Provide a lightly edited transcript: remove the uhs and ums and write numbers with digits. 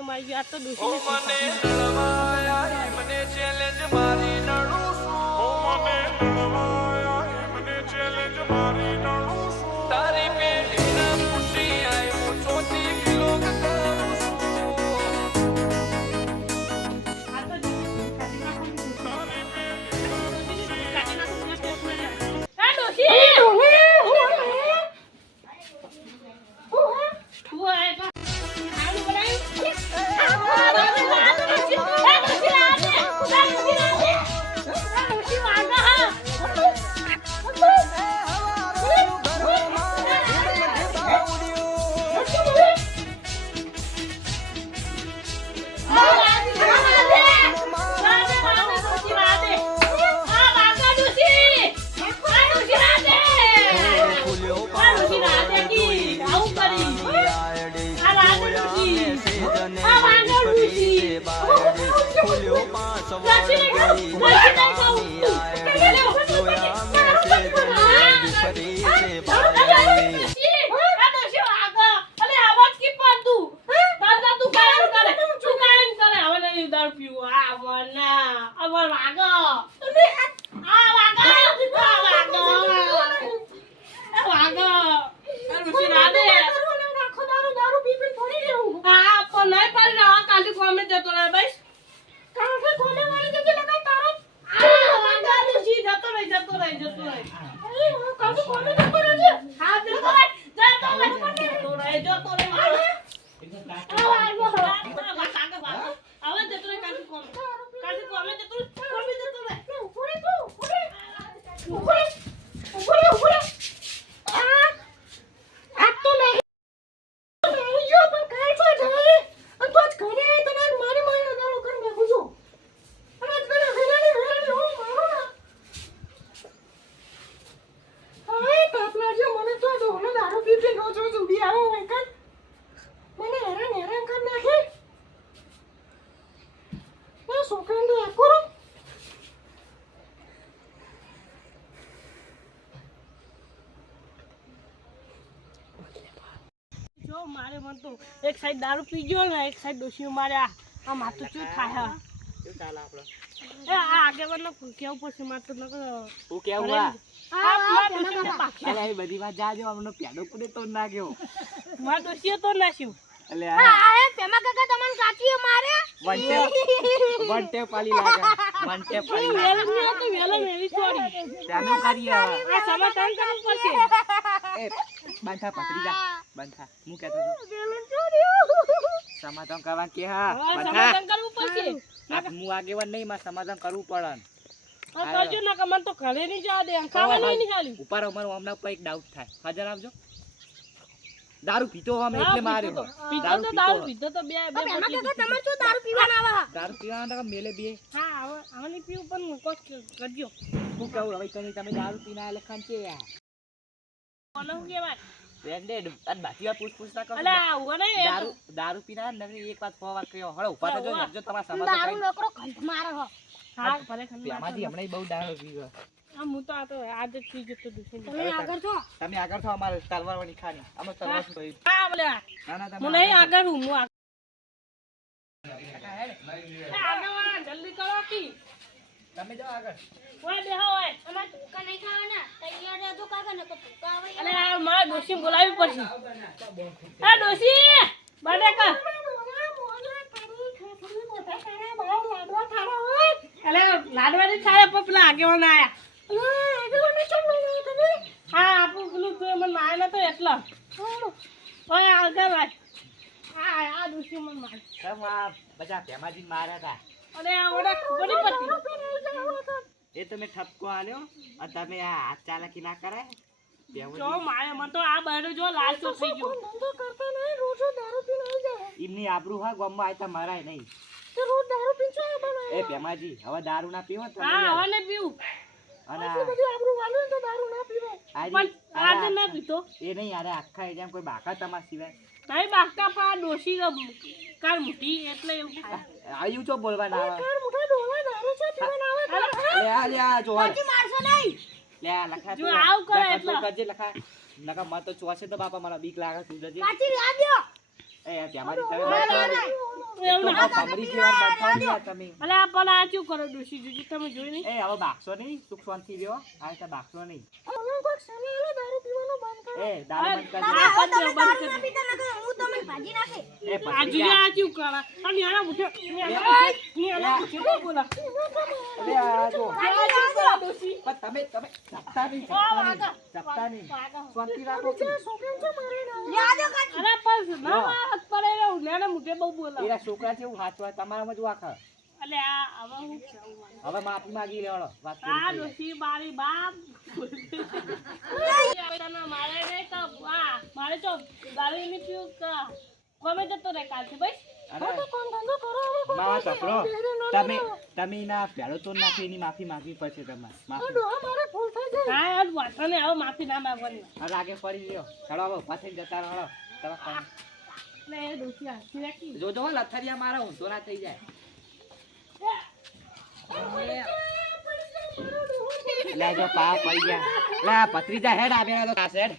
મારી યાદ તો દુસરી મને નળવાયા મને ચેલેન્જ મારી નળું છું મને નળવાયા મને ચેલેન્જ મારી નળું છું તારી પેટીના પૂછી આય હું 34 કિલો કરું છું આ તો કાઢી નાખું તારી પેટી કાઢી નાખું સ્ટેપ મે આ ડોસી મારે મન તો એક સાઈડ દારૂ પી ગયો ને એક સાઈડ ડોશી માર્યા આ માથું શું થાય શું ચાલે આપણો એ આ આગેવાનો કેવું પડશે માથું ન હું કેવું આ બધી વાત જાજો અમને પેડો કુડે તો ના ગયો માર ડોશી તો નાસ્યું એટલે આ પેમા કાકા તમને કાચીઓ મારે વંટે પાલી લાગે વંટે પાલી વેલ તો વેલ મેલી છોડી ચાલુ કરીએ આ સમાધાન કરવું પડશે એ બાંધા પતરી જા બાંધા હું કહેતો તો વેલ છોડ્યો સમાધાન કરવા કે હા સમાધાન કરવું પડશે હું આગેવાન નહીં માં સમાધાન કરવું પડે હા કરજો ના કમન તો ઘરે નહીં જવા દે ખાવા નહીં ખાલી ઉપર અમારો હમણાં કોઈ એક ડાઉટ થાય હાજર આવજો દારૂ પીતો અમે એટલે માર્યો દારૂ પીતો તો બે એમાં કાકા તમાર શું દારૂ પીવાના આવા દારૂ પીવાના તો મેલે બે હા હવે નહીં પીવું પણ કોક કરજો હું કહું હવે તમે દારૂ પીના લખાણ છે યાર કોનો હું કેવાય રેન્ડેડ આ બાતીવા પૂછ ના કરો અલા ઓને દારૂ પીના નગરી એક વાત ફોવા કયો હળો ઉભા થજો જો તમારા સમાજ દારૂ નોકરો ખંત મારે હો હા ભલે ખંત મારમાંથી હમણાં બહુ દારૂ પીવો આ હું તો આ તો આજ જ પી જતો દુસરી તમે આગળ છો અમારે તલવારની ખાની અમે તલવાર શું કહ્યું હા બોલે ના હું નહીં આગળ હું આગળ જલ્દી કરો કી તમે જાઓ આગળ ઓય બેહો ઓય અમાર ટુકા નહીં ખાવાના તૈયાર રહેજો કાકા ને ટુકા આવે અલે આ માર ડોશી બોલાવી પડશે આ ડોશી બડે કા અલે લાડવાની થાય પપલા આગેવાન આયા હા આપણું પેલું તો મને મારે નતો એટલા ઓય આગળ ભાઈ આ ડોશી મને માર બધા ભેમાજી માર્યા હતા અરે ઓડા ખબર નહીં પડતી એ તમે ઠપકો આલ્યો અને તમે આ હાથ ચાલાકી ના કરાય જો મારે મન તો આ બહેરો જો લાલચો થઈ ગયો ધંધો કરતા નહીં રોજો દારૂ પીને આવી જાય ઇમની આબરૂ હા ગામમાં આયતા મરાય નહીં તો રોજ દારૂ પીછો બનાવે એ ભેમાજી હવે દારૂ ના પીવો તમે હા હવે ને પીવું અને આ બધી આબરૂ વાળું તો દારૂ ના પીવે પણ આજે ના પીતો એ નહીં યાર આખા એજામ કોઈ બાકા તમાર સિવાય નહીં બાકા પા ડોશી કાર મુઠી એટલે એવું થાય આયુ છો બોલવાના કાર મુઠા ડોલા દારૂ છે પીવાના આવે લે આ જો મારસો નહીં લે લખા જો આવ કરે એટલે કજે લખા નકા મત તો ચોસે તો બાપા મારા બીક લાગે તું જજે કાચી લાગ્યો એ ભેમાજી તમે એવું ના ખબરી જેવા બતાવી આ તમે અલે આ પણ આ શું કરો ડોશી જોજી તમે જોઈ નહીં એ હવે બાકસો નહીં સુખ શાંતિ રહ્યો આ તો બાકસો નહીં અમે કોક સનેલો દારૂ પીવાનું બંધ કરો. એ દારૂ બંધ કરજો ના તમે દારૂ ના પીતા નકર હું તમને ભાજી નાખે. એ આ ભત્રીજા જોજી આ શું કરે અને આના ઉઠે ની આના ઉઠે બોલા અરે આ જો આ શું કરે ડોશી પણ તમે જપતા નહીં શાંતિ રાખો કે છોકરાને તો મારે ના. યાદ કાઢ. અરે પણ ના હાથ પડે રહ્યો નાના મુઠે બહુ બોલા એરા છોકરા છે એવું હાચવા તમારામાં જ વાખા અલે આ હવે હું કહું હવે માફી માંગી લેવાનો વાત આ કરી ડોશી મારી બાપ મારે નહીં તો મારે તો દારૂ નહીં પીવું ગમે જતો રે કાલથી ભાઈ અરે કોણ ધંધો કરો હવે કોણ માવા ચપરો તમે ના ભેળો તો નાખી એની માફી માંગવી પડશે તમારે માફી ડોહા મારે ભૂલ થઈ જાય. હા યાર વાંધો નહીં હવે માફી ના માંગવાની હવે આગે ફરી લ્યો ચલો હવે ઉભા થઈને જતા રહો ચલો એટલે એ ડોશી હાથી રાખી જોજો હો લથરિયા મારા ઊંધો ના થઈ જાય લે જો પા પડી ગયા લે ભત્રીજા હેડ આવેલા તો કાસ હેડ